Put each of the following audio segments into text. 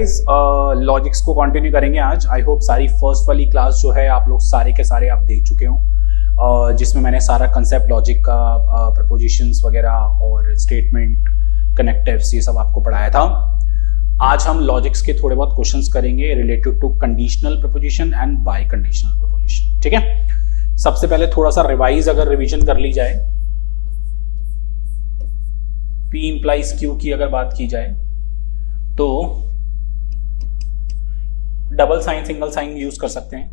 Guys, logics को continue करेंगे आज। आई होप सारी फर्स्ट वाली क्लास जो है आप लोग सारे के सारे आप देख चुके हो, जिसमें मैंने सारा कंसेप्ट लॉजिक का, प्रपोजिशंस वगैरह और स्टेटमेंट, कनेक्टिव्स, ये सब आपको पढ़ाया था। आज हम लॉजिक्स के थोड़े बहुत क्वेश्चंस करेंगे related to conditional proposition and biconditional proposition. ठीक है, सबसे पहले थोड़ा सा रिवाइज अगर रिवीजन कर ली जाए, P इंप्लाइज Q की अगर बात की जाए तो double sign single sign use कर सकते हैं।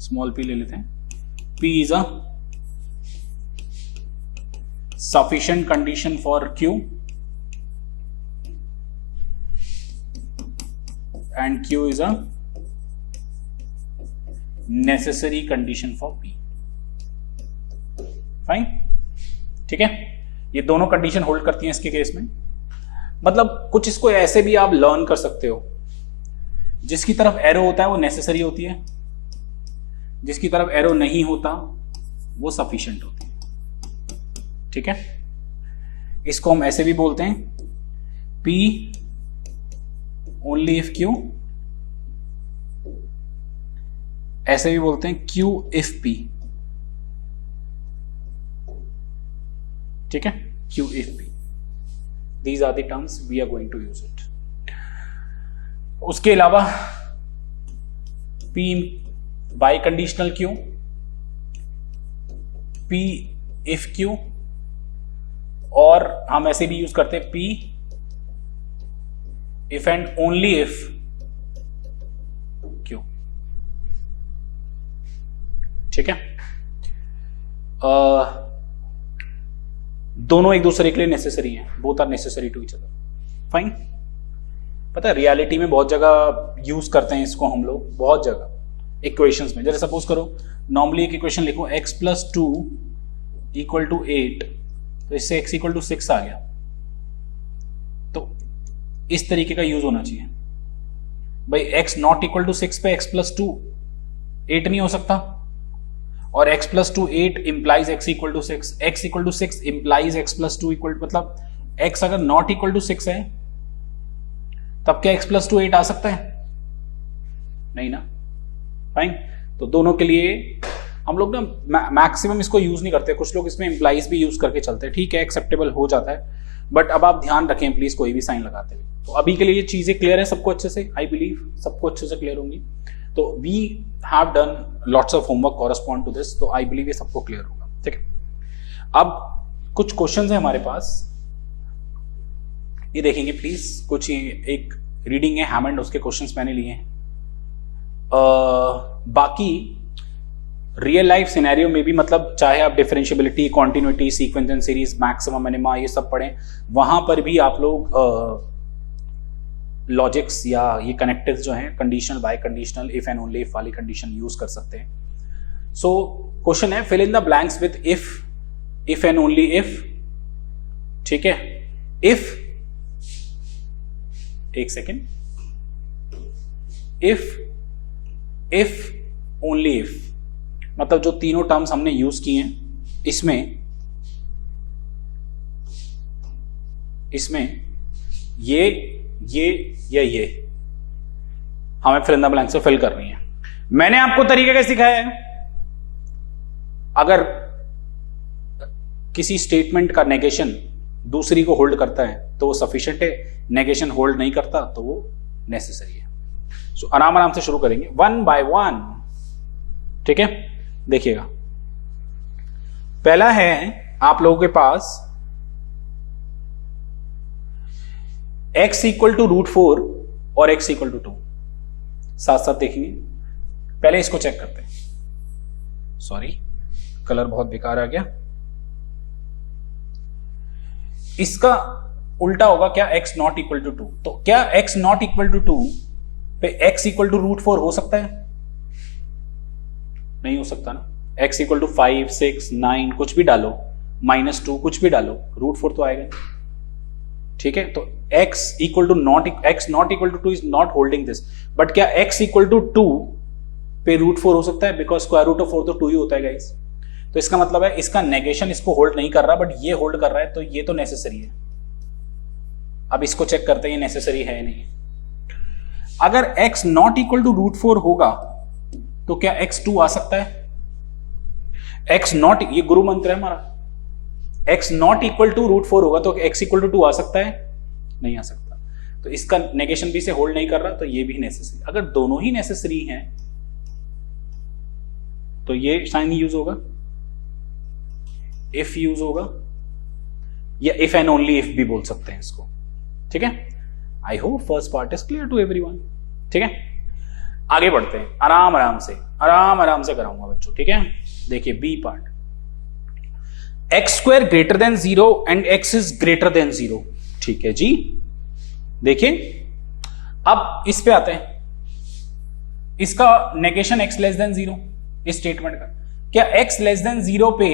स्मॉल p ले लेते हैं। P is a sufficient condition for Q and Q is a necessary condition for P। Fine, ठीक है, ये दोनों कंडीशन होल्ड करती हैं इसके केस में। मतलब कुछ इसको ऐसे भी आप लर्न कर सकते हो, जिसकी तरफ एरो होता है वो नेसेसरी होती है, जिसकी तरफ एरो नहीं होता वो सफिशिएंट होती है। ठीक है, इसको हम ऐसे भी बोलते हैं, P ओनली इफ Q, ऐसे भी बोलते हैं Q इफ P। ठीक है, Q if P, these are the terms we are going to use it। उसके अलावा P bye conditional Q, P if Q, और हम ऐसे भी यूज करते हैं P if and only if Q। ठीक है, दोनों एक दूसरे के लिए नेसेसरी हैं, both are necessary to each other. Fine, पता है रियलिटी में बहुत जगह यूज करते हैं इसको हम लोग, बहुत जगह इक्वेशंस में। जैसे सपोज करो नॉर्मली एक इक्वेशन लिखो x+2 = 8, तो इससे x = 6 आ गया, तो इस तरीके का यूज होना चाहिए भाई। x ≠ 6 पे x+2 8 नहीं हो सकता, और x+2 8 implies x = 6, x = 6 implies x+2 मतलब x अगर not equal to 6 है तब क्या x+2 8 आ सकता है? नहीं ना। फाइन, तो दोनों के लिए हम लोग ना मैक्सिमम इसको यूज नहीं करते, कुछ लोग इसमें implies भी यूज करके चलते हैं। ठीक है, एक्सेप्टेबल हो जाता है, बट अब आप ध्यान रखें प्लीज कोई भी साइन लगाते हुए। तो अभी के लिए ये चीजें क्लियर है सबको अच्छे से, आई बिलीव सबको अच्छे से क्लियर होंगी। तो we have done lots of homework correspond to this, तो आई बिलीव ये सबको क्लियर होगा। ठीक है, अब कुछ क्वेश्चंस हैं हमारे पास, ये देखेंगे प्लीज। कुछ एक रीडिंग है हैमंड, उसके क्वेश्चंस मैंने लिए हैं। बाकी रियल लाइफ सिनेरियो में भी, मतलब चाहे आप differentiability, continuity, sequence and series, maximum minima, ये सब पढ़ें, वहां पर भी आप लोग लॉजिक्स या ये कनेक्टिव्स जो हैं conditional, biconditional, if and only if वाली कंडीशन यूज कर सकते हैं। सो क्वेश्चन है, fill in the blanks with if and only if. ठीक है, इफ, एक सेकेंड, इफ ओनली इफ, मतलब जो तीनों टर्म्स हमने यूज किए हैं इसमें ये हमें फिल इन द ब्लैंक से फिल करनी है। मैंने आपको तरीका कैसे सिखाया है, अगर किसी स्टेटमेंट का नेगेशन दूसरी को होल्ड करता है तो वो सफिशिएंट है, नेगेशन होल्ड नहीं करता तो वो नेसेसरी है। सो आराम आराम से शुरू करेंगे, वन बाय वन। ठीक है, देखिएगा, पहला है आप लोगों के पास x = √4 और x = 2, साथ साथ देखेंगे। पहले इसको चेक करते हैं, सॉरी कलर बहुत बेकार आ गया, इसका उल्टा होगा क्या, x ≠ = 2। तो क्या x ≠ = 2 पे x = √4 हो सकता है? नहीं हो सकता ना। x = 5, 6, 9 कुछ भी डालो, -2 कुछ भी डालो, √4 तो आएगा। ठीक है, तो x not equal to 2 is not holding this, but क्या x = 2 पे √4 हो सकता है? बिकॉज √4 तो 2 ही होता है गाइस। तो इसका मतलब है इसका नेगेशन इसको होल्ड नहीं कर रहा, बट ये होल्ड कर रहा है, तो ये तो नेसेसरी है। अब इसको चेक करते हैं ये नेसेसरी है नहीं। अगर x नॉट इक्वल टू √4 होगा तो क्या x2 आ सकता है? x नॉट, ये गुरु मंत्र है हमारा, x नॉट इक्वल टू √4 होगा तो x इक्वल टू 2 आ सकता है? नहीं आ सकता। तो इसका नेगेशन भी से होल्ड नहीं कर रहा, तो ये भी नेसेसरी। अगर दोनों ही नेसेसरी हैं तो ये साइन यूज होगा, इफ यूज होगा, या इफ एंड ओनली इफ भी बोल सकते हैं इसको। ठीक है, I hope first part is clear to everyone. ठीक है, आगे बढ़ते हैं, आराम आराम से कराऊंगा बच्चों। ठीक है, देखिए B part, x² greater than 0 and x is greater than 0। ठीक है जी, देखिए अब इस पे आते हैं, इसका नेगेशन x लेस देन 0, इस स्टेटमेंट का। क्या x लेस देन 0 पे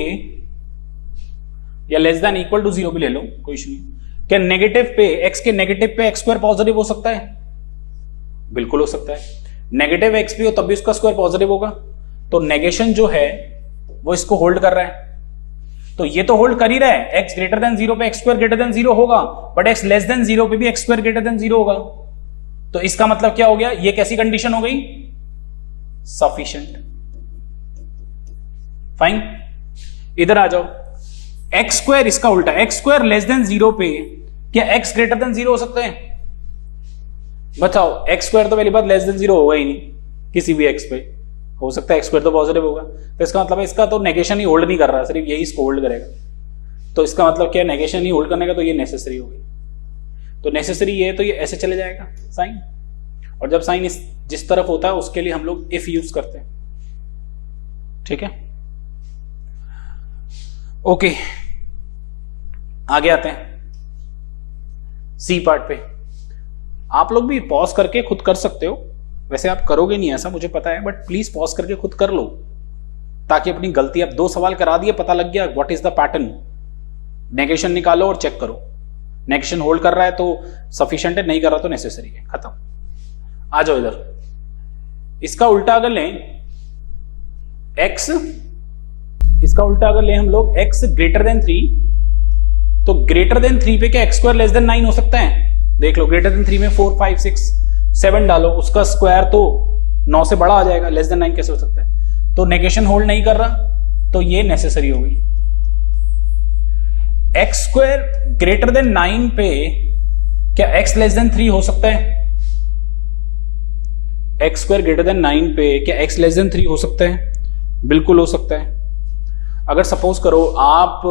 या लेस देन इक्वल टू 0 भी ले लो, कोई इशू नहीं। क्या नेगेटिव पे, x के नेगेटिव पे x² पॉजिटिव हो सकता है? बिल्कुल हो सकता है। नेगेटिव x भी हो तब भी उसका स्क्वायर पॉजिटिव होगा, तो नेगेशन जो है वो इसको होल्ड कर रहा है। तो ये तो होल्ड कर ही रहा है, x ग्रेटर देन 0 पे x² ग्रेटर देन 0 होगा, बट x लेस देन 0 पे भी x² ग्रेटर देन 0 होगा। तो इसका मतलब क्या हो गया, ये कैसी कंडीशन हो गई? सफिशिएंट। फाइन, इधर आ जाओ, x², इसका उल्टा, x² लेस देन 0 पे क्या x ग्रेटर देन 0 हो सकता है? बताओ, x² तो पहली बात लेस देन 0 होगा ही नहीं किसी भी x पे, हो सकता है x² तो पॉजिटिव होगा। तो इसका मतलब है इसका तो नेगेशन ही होल्ड नहीं कर रहा, सिर्फ यही इसको होल्ड करेगा। तो इसका मतलब क्या, नेगेशन ही होल्ड करने का, तो ये नेसेसरी हो गई। तो नेसेसरी ये है तो ये ऐसे चले जाएगा साइन, और जब साइन इस जिस तरफ होता है उसके लिए हम लोग इफ यूज करते हैं। ठीक है, ओके, आगे आते हैं सी पार्ट पे। आप लोग भी पॉज करके खुद कर सकते हो, वैसे आप करोगे नहीं ऐसा मुझे पता है, बट प्लीज पॉज करके खुद कर लो, ताकि अपनी गलती, अब 2 सवाल करा दिए, पता लग गया what is the pattern. Negation निकालो और चेक करो, नेगेशन होल्ड कर रहा है तो सफिशिएंट है, नहीं कर रहा तो नेसेसरी है, खत्म। आ जाओ इधर, इसका उल्टा अगर लें x, इसका उल्टा अगर लें हम लोग x ग्रेटर देन 3, तो ग्रेटर देन 3 पे क्या x² लेस देन 9 हो सकता है? देख लो, ग्रेटर देन 3 में 4 5 6 7 डालो, उसका स्क्वायर तो 9 से बड़ा आ जाएगा, लेस देन 9 कैसे हो सकता है? तो नेगेशन होल्ड नहीं कर रहा, तो ये नेसेसरी हो गई। x² ग्रेटर देन 9 पे क्या x लेस देन 3 हो सकता है? x² ग्रेटर देन 9 पे क्या x लेस देन 3 हो सकता है? बिल्कुल हो सकता है। अगर सपोज करो आप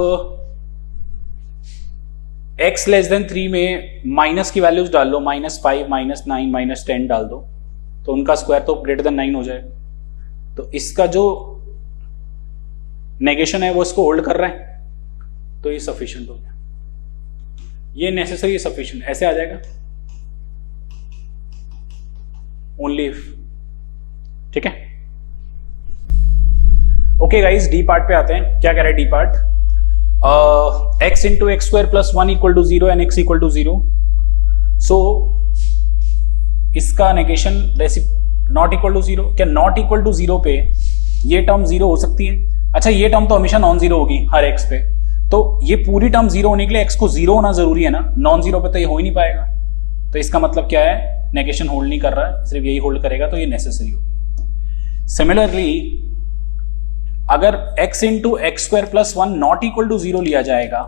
x लेस देन 3 में माइनस की वैल्यूज डाल लो, -5 -9 -10 डाल दो, तो उनका स्क्वायर तो ग्रेटर देन 9 हो जाएगा। तो इसका जो नेगेशन है वो इसको होल्ड कर रहा है, तो ये सफिशिएंट हो गया। ये नेसेसरी सफिशिएंट ऐसे आ जाएगा, ओनली इफ। ठीक है, ओके गाइस, डी पार्ट पे आते हैं। क्या कह रहा है D part? x into x² plus 1 equal to 0 and x equal to 0. So इसका नेगेशन नॉट इक्वल टू 0, क्या नॉट इक्वल टू 0 पे ये टर्म 0 हो सकती है? अच्छा, ये टर्म तो हमेशा नॉन 0 होगी हर x पे, तो ये पूरी टर्म 0 होने के लिए x को 0 होना जरूरी है ना, नॉन 0 पे तो ये हो ही नहीं पाएगा। तो इसका मतलब क्या है, नेगेशन होल्ड नहीं कर रहा है, सिर्फ यही होल्ड करेगा, तो ये नेसेसरी होगी। सिमिलरली अगर x into x² plus 1 not equal to 0 लिया जाएगा,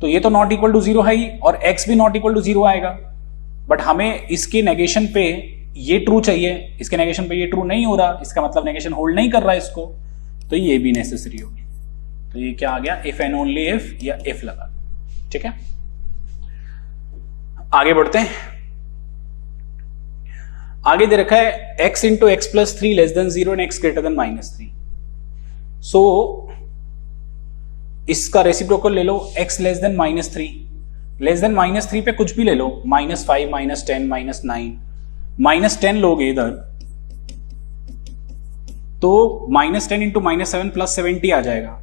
तो ये तो नॉट इक्वल टू 0 है ही, और x भी नॉट इक्वल टू 0 आएगा, बट हमें इसके नेगेशन पे ये ट्रू चाहिए, इसके नेगेशन पे ये ट्रू नहीं हो रहा, इसका मतलब नेगेशन होल्ड नहीं कर रहा है इसको, तो ये भी नेसेसरी होगी। तो ये क्या आ गया, इफ एंड ओनली इफ, या इफ लगा। ठीक है, आगे बढ़ते हैं। आगे दे रखा है x into x plus 3 less than 0 and x greater then -3। सो इसका रेसिप्रोकल ले लो, x less than -3, less than -3 पे कुछ भी ले लो, -5 -10 -9 -10 लोगे इधर, तो -10 इंटू -7 प्लस 70 आ जाएगा,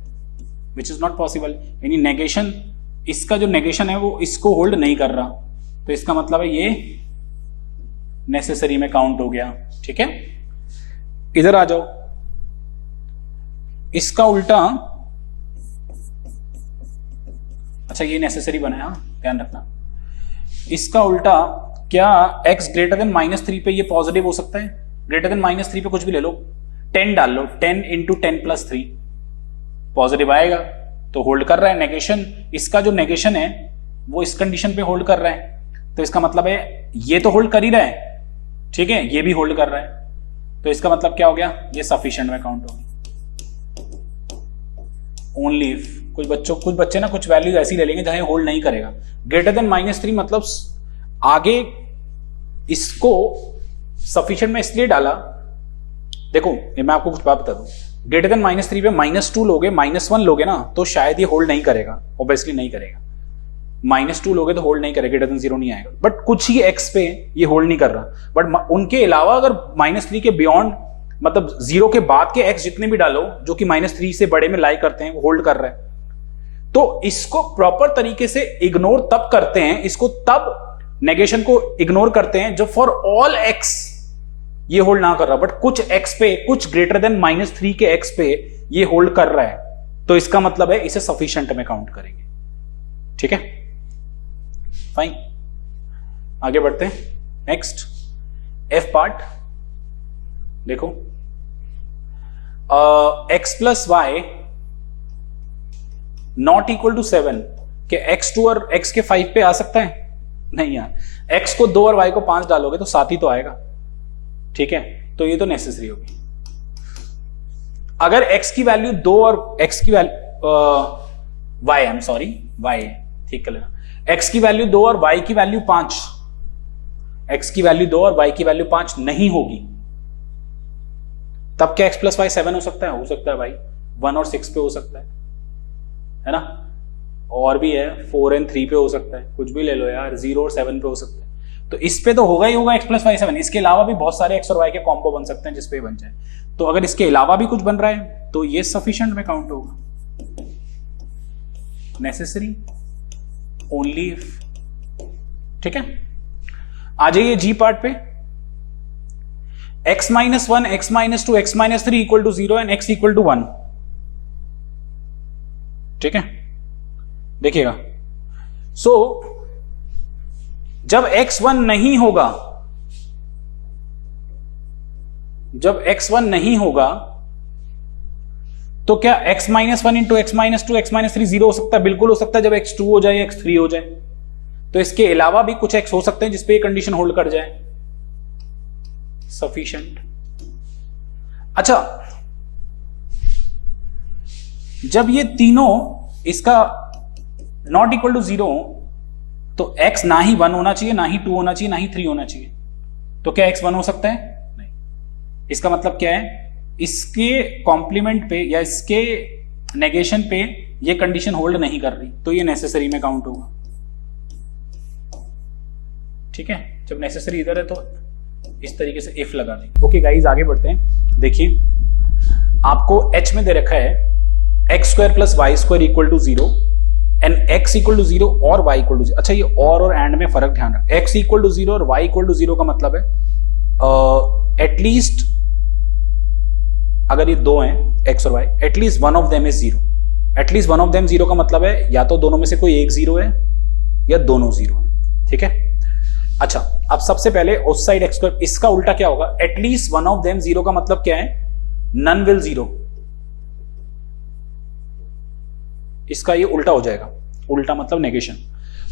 विच इज नॉट पॉसिबल। यानी नेगेशन, इसका जो नेगेशन है वो इसको होल्ड नहीं कर रहा, तो इसका मतलब है ये नेसेसरी में काउंट हो गया। ठीक है, इधर आ जाओ, इसका उल्टा, अच्छा ये नेसेसरी बनाया, ध्यान रखना, इसका उल्टा, क्या x ग्रेटर देन -3 पे ये पॉजिटिव हो सकता है? ग्रेटर देन -3 पे कुछ भी ले लो, 10 डाल लो, 10 इंटू 10+3 पॉजिटिव आएगा, तो होल्ड कर रहा है। नेगेशन, इसका जो नेगेशन है वो इस कंडीशन पे होल्ड कर रहा है, तो इसका मतलब है ये तो होल्ड कर ही रहा है, ठीक है, ये भी होल्ड कर रहा है, तो इसका मतलब क्या हो गया, ये सफिशिएंट में काउंट होगी। ओनली इफ, कुछ बच्चे ना कुछ वैल्यूज ऐसी ले लेंगे जहां होल्ड नहीं करेगा। ग्रेटर देन -3 मतलब आगे इसको सफिशिएंट में इसलिए डाला, देखो ये मैं आपको कुछ बात बता दूं, ग्रेटर देन -3 पे -2 लोगे, -1 लोगे ना तो शायद ये होल्ड नहीं करेगा, ऑब्वियसली नहीं करेगा। -2 लोगे तो होल्ड नहीं करेगा, ग्रेटर देन 0 नहीं आएगा। बट कुछ ही x पे ये होल्ड नहीं कर रहा, बट उनके अलावा अगर -3 के बियॉन्ड, मतलब 0 के बाद के x जितने भी डालो जो कि -3 से बड़े में लाई करते हैं, वो होल्ड कर रहा है। तो इसको प्रॉपर तरीके से इग्नोर तब करते हैं, इसको तब नेगेशन को इग्नोर करते हैं जब फॉर ऑल x ये होल्ड ना कर रहा, बट कुछ x पे, कुछ ग्रेटर देन -3 के x पे ये होल्ड कर रहा है, तो इसका मतलब है इसे सफिशिएंट में काउंट करेंगे। ठीक है, फाइन, आगे बढ़ते हैं। नेक्स्ट f पार्ट देखो, x plus y not equal to 7 के x2 और x के 5 पे आ सकता है? नहीं यार, x को 2 और y को 5 डालोगे तो 7 ही तो आएगा, ठीक है, तो ये तो नेसेसरी होगी। अगर x की वैल्यू 2 और x की value y, I am sorry, y ठीक कर लेना, x की वैल्यू 2 और y की वैल्यू 5, x की वैल्यू 2 और y की वैल्यू 5 नहीं होगी, तब क्या x प्लस वाई 7 हो सकता है? हो सकता है भाई, 1 और 6 पे हो सकता है ना, और भी है 4 और 3 पे हो सकता है, कुछ भी ले लो यार, 0 और 7 पे हो सकता है, तो इस पे तो होगा ही होगा x प्लस वाई 7। इसके अलावा भी बहुत सारे x और y के कॉम्बो बन सकते हैं जिसपे बन जाए, तो अगर इसके अलावा भी कुछ बन रहा है तो ये सफिशिएंट में काउंट होगा। नेसेसरी ओनली इफ, ठीक है। आ जाइए जी पार्ट पे, x -1, x -2, x -3 equal to 0 and x equal to 1, ठीक है, देखिएगा। सो जब x1 नहीं होगा, जब x1 नहीं होगा तो क्या x -1 इंटू x -2 x -3 0 हो सकता है? बिल्कुल हो सकता है, जब x2 हो जाए, x3 हो जाए। तो इसके अलावा भी कुछ x हो सकते हैं जिसपे ये कंडीशन होल्ड कर जाए, सफिशिएंट। अच्छा, जब ये तीनों इसका नॉट इक्वल टू 0 तो x ना ही 1 होना चाहिए, ना ही 2 होना चाहिए, ना ही 3 होना चाहिए, तो क्या x 1 हो सकता है? नहीं। इसका मतलब क्या है, इसके कॉम्प्लीमेंट पे या इसके नेगेशन पे ये कंडीशन होल्ड नहीं कर रही, तो ये नेसेसरी में काउंट होगा, ठीक है। जब नेसेसरी इधर है तो इस तरीके से इफ लगा देंगे। ओके गाइज, आगे बढ़ते हैं। देखिए, आपको h में दे रखा है x² plus y square equal to 0 and x equal to 0 और y इक्वल टू 0। अच्छा, ये और एंड में फर्क ध्यान रख, x इक्वल टू 0 और y इक्वल टू 0 का मतलब है एटलीस्ट, अगर ये दो हैं x और y, at least one of them is 0। At least one of them 0 का मतलब है या तो दोनों में से कोई एक 0 है या दोनों 0 है, ठीक है। अच्छा, अब सबसे पहले उस साइड x स्क्वायर, इसका उल्टा क्या होगा? एटलीस्ट वन ऑफ देम 0 का मतलब क्या है? नन विल 0, इसका ये उल्टा हो जाएगा, उल्टा मतलब नेगेशन।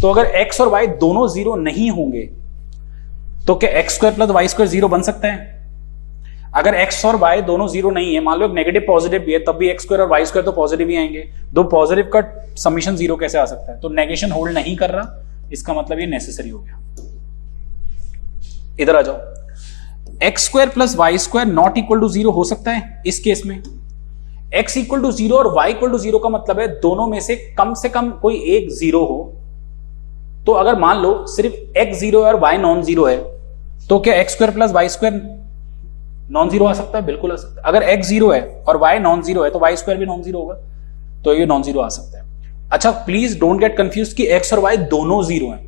तो अगर x और y दोनों 0 नहीं होंगे तो क्या x² प्लस वाई स्क्वायर 0 बन सकता है? अगर x और y दोनों 0 नहीं है, मान लो एक नेगेटिव पॉजिटिव भी है, तब भी x² और y स्क्वायर तो पॉजिटिव ही आएंगे, दो पॉजिटिव का समीशन 0 कैसे आ सकता है? तो नेगेशन होल्ड नहीं कर रहा, इसका मतलब ये नेसेसरी हो गया। इधर आ जाओ, x² plus y square not equal to 0 हो सकता है इस केस में। x इक्वल टू 0 और y इक्वल टू 0 का मतलब है दोनों में से कम कोई एक 0 हो। तो अगर मान लो सिर्फ x 0 है और y नॉन 0 है, तो क्या x² plus y square non 0 आ सकता है? बिल्कुल आ सकता है। अगर x 0 है और y नॉन 0 है तो y स्क्वायर भी नॉन 0 होगा, तो ये नॉन 0 आ सकता है। अच्छा, प्लीज डोंट गेट कंफ्यूज कि x और y दोनों 0 हैं।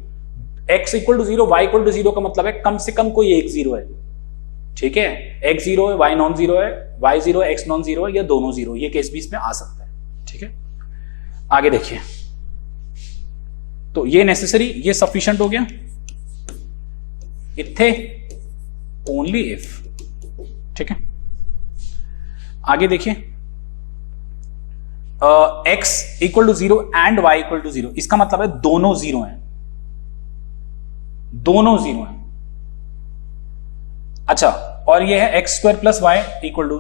x equal to 0 y equal to 0 का मतलब है कम से कम कोई एक 0 है, ठीक है। x 0 है, y नॉन 0 है, y 0 है, x नॉन 0 है, या दोनों 0, ये केस भी इसमें आ सकता है, ठीक है। आगे देखिए, तो ये नेसेसरी, ये सफिशिएंट हो गया, इफ थे, ओनली इफ। ठीक है, आगे देखिए, x equal to 0 and y equal to 0, इसका मतलब है दोनों 0 हैं, दोनों 0 हैं। अच्छा, और ये है x square plus y equal to,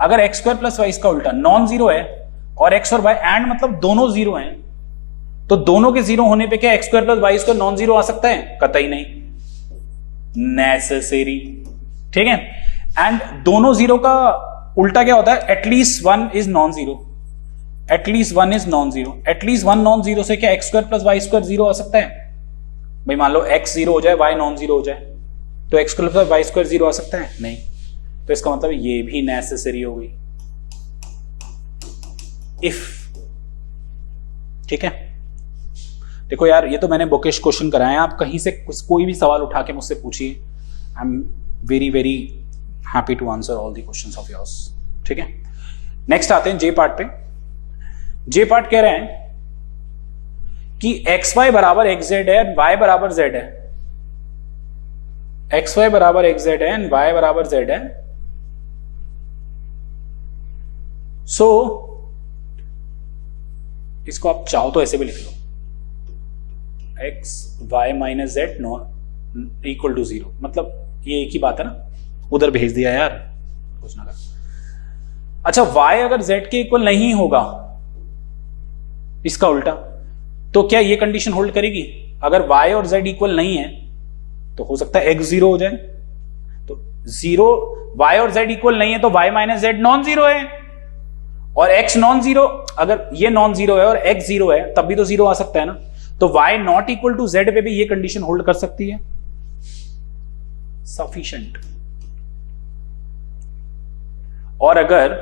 अगर एक्स स्क्वायर प्लस वाई इसका उल्टा नॉन जीरो है और एक्स और वाई एंड मतलब दोनों 0 हैं, तो दोनों के 0 होने पे क्या x square plus y square non zero आ सकता है? कतई नहीं, नेसेसरी। ठीक है, एंड दोनों 0 का उल्टा क्या होता है? At least 1 is non zero, at least 1 is non zero. At least 1 non zero से क्या x square plus y square 0 आ सकता है? भाई मान लो x 0 हो जाए, y नॉन जीरो हो जाए, तो x square plus y square 0 आ सकता है? नहीं। तो इसका मतलब ये भी नेसेसरी हो गई इफ। ठीक है, देखो यार, ये तो मैंने बुकिश क्वेश्चन कराए हैं, आप कहीं से कोई भी सवाल उठा के मुझसे पूछिए, I am very very happy to answer all the questions of yours. ठीक है, नेक्स्ट आते हैं जे पार्ट पे। जे पार्ट कह रहे हैं कि एक्स वाई बराबर एक्स जेड है, वाई बराबर जेड है, एक्स वाई बराबर एक्स जेड है एंड वाई बराबर जेड है। सो इसको आप चाहो तो ऐसे भी लिख लो, x y minus z non equal to 0, मतलब ये एक ही बात है ना, उधर भेज दिया यार कुछ ना कर। अच्छा, y अगर z के इक्वल नहीं होगा, इसका उल्टा, तो क्या ये कंडीशन होल्ड करेगी? अगर y और z इक्वल नहीं है तो हो सकता है x 0 हो जाए, तो 0 y और z इक्वल नहीं है तो y minus z non zero है, और x नॉन जीरो, अगर ये नॉन जीरो है और x 0 है तब भी तो 0 आ सकता है ना, तो y not equal to z पे भी ये कंडीशन होल्ड कर सकती है, सफिशिएंट। और अगर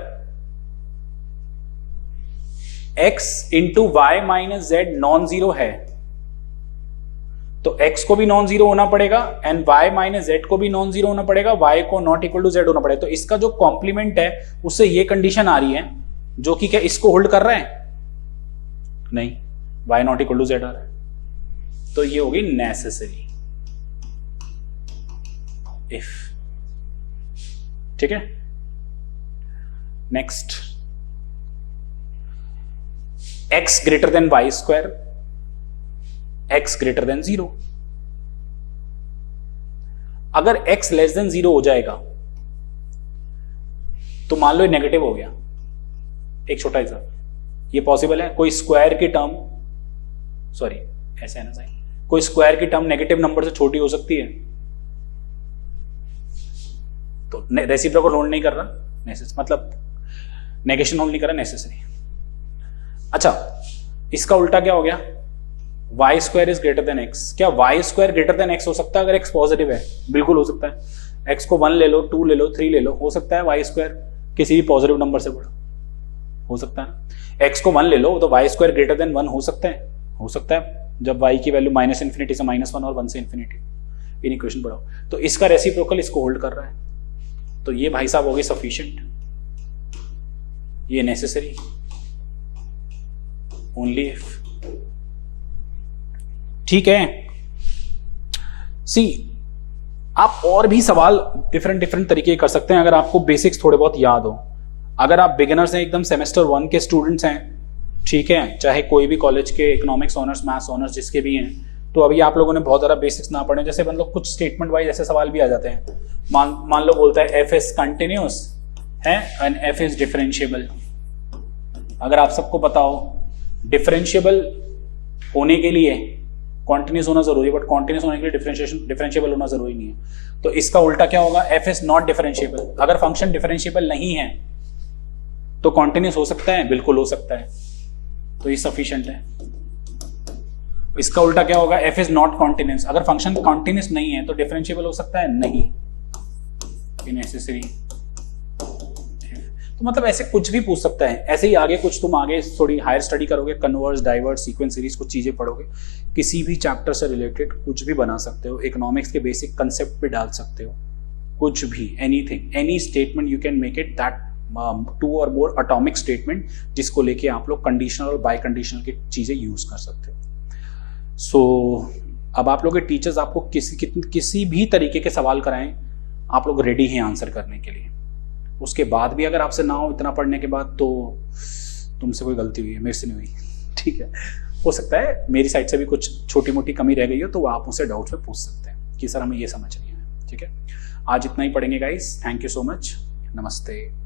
x into y minus z non zero है तो x को भी नॉन जीरो होना पड़ेगा एंड y माइनस जेड को भी नॉन जीरो होना पड़ेगा, y को नॉट इक्वल टू z होना पड़ेगा। तो इसका जो कॉम्प्लीमेंट है उससे ये कंडीशन आ रही है, जो कि क्या इसको होल्ड कर रहा है? नहीं, y not equal to z आ रहा है, तो ये होगी नेसेसरी इफ। ठीक है, next, x greater than y square, x greater than 0। अगर x लेस देन 0 हो जाएगा तो मान लो नेगेटिव हो गया, एक छोटा सा, ये पॉसिबल है? कोई स्क्वायर की टर्म, सॉरी ऐसे है ना सही, कोई स्क्वायर की टर्म नेगेटिव नंबर से छोटी हो सकती है, तो रेसिप्रोकल होल्ड नहीं कर रहा, मतलब नेगेशन होल्ड नहीं कर रहा, नेसेसरी। अच्छा, इसका उल्टा क्या हो गया? Y square is greater than x. क्या y square greater than x हो सकता है अगर एक्स पॉजिटिव है? बिल्कुल हो सकता है। एक्स को 1 ले लो, 2 ले लो, 3 ले लो, हो सकता है वाई स्क्वायर किसी भी पॉजिटिव नंबर से बड़ा हो सकता है। एक्स को 1 ले लो तो वाई स्क्वायर ग्रेटर देन 1 हो सकता है, हो सकता है जब वाई की वैल्यू -∞ से -1 और 1 से इंफिनिटी, इन इक्वेशन बढ़ाओ, तो इसका रेसिप्रोकल इसको होल्ड कर रहा है, तो ये भाई साहब हो गई सफिशिएंट, ये नेसेसरी, ओनली इफ। ठीक है, सी आप और भी सवाल डिफरेंट तरीके कर सकते हैं अगर आपको बेसिक्स थोड़े बहुत याद हो। अगर आप बिगिनर्स हैं, एकदम सेमेस्टर 1 के स्टूडेंट्स हैं, ठीक है, चाहे कोई भी कॉलेज के इकोनॉमिक्स ऑनर्स, मैथ्स ऑनर्स जिसके भी हैं, तो अभी आप लोगों ने बहुत ज़्यादा बेसिक्स ना पढ़े, जैसे मतलब कुछ स्टेटमेंट वाइज ऐसे सवाल भी आ जाते हैं। मान लो बोलता है एफ इज कंटिन्यूस है एंड एफ इज डिफरेंशिएबल। अगर आप सबको पता हो डिफरेंशिएबल होने के लिए कॉन्टिन्यूस होना जरूरी है, बट कॉन्टिन्यूस होने के लिए डिफरेंशिएबल होना जरूरी नहीं है, तो इसका उल्टा क्या होगा? F is not differentiable. अगर फंक्शन डिफरेंशिएबल नहीं है तो कॉन्टिन्यूस हो सकता है? बिल्कुल हो सकता है, तो ये सफिशिएंट है। इसका उल्टा क्या होगा? F is not continuous. अगर फंक्शन कॉन्टिन्यूस नहीं है तो डिफरेंशिएबल हो सकता है? नहीं, नेसेसरी। तो मतलब ऐसे कुछ भी पूछ सकता है। ऐसे ही आगे कुछ तुम आगे थोड़ी हायर स्टडी करोगे, कन्वर्स, डाइवर्स, सीक्वेंस सीरीज, कुछ चीजें पढ़ोगे, किसी भी चैप्टर से रिलेटेड कुछ भी बना सकते हो, इकोनॉमिक्स के बेसिक कंसेप्ट पे डाल सकते हो, कुछ भी, anything, any statement you can make it that 2 और मोर एटॉमिक स्टेटमेंट, जिसको लेके आप लोग कंडीशनल और बाय कंडीशनल की चीजें यूज कर सकते हो। सो अब आप लोग के टीचर्स आपको किसी भी तरीके के सवाल कराएं, आप लोग रेडी हैं आंसर करने के लिए। उसके बाद भी अगर आपसे ना हो इतना पढ़ने के बाद, तो तुमसे कोई गलती हुई है, मेरे से नहीं हुई, ठीक है। हो सकता है मेरी साइड से भी कुछ छोटी मोटी कमी रह गई हो, तो आप मुझसे डाउट्स में पूछ सकते हैं कि सर हमें ये समझ नहीं है, ठीक है। आज इतना ही पढ़ेंगे guys, thank you so much, नमस्ते।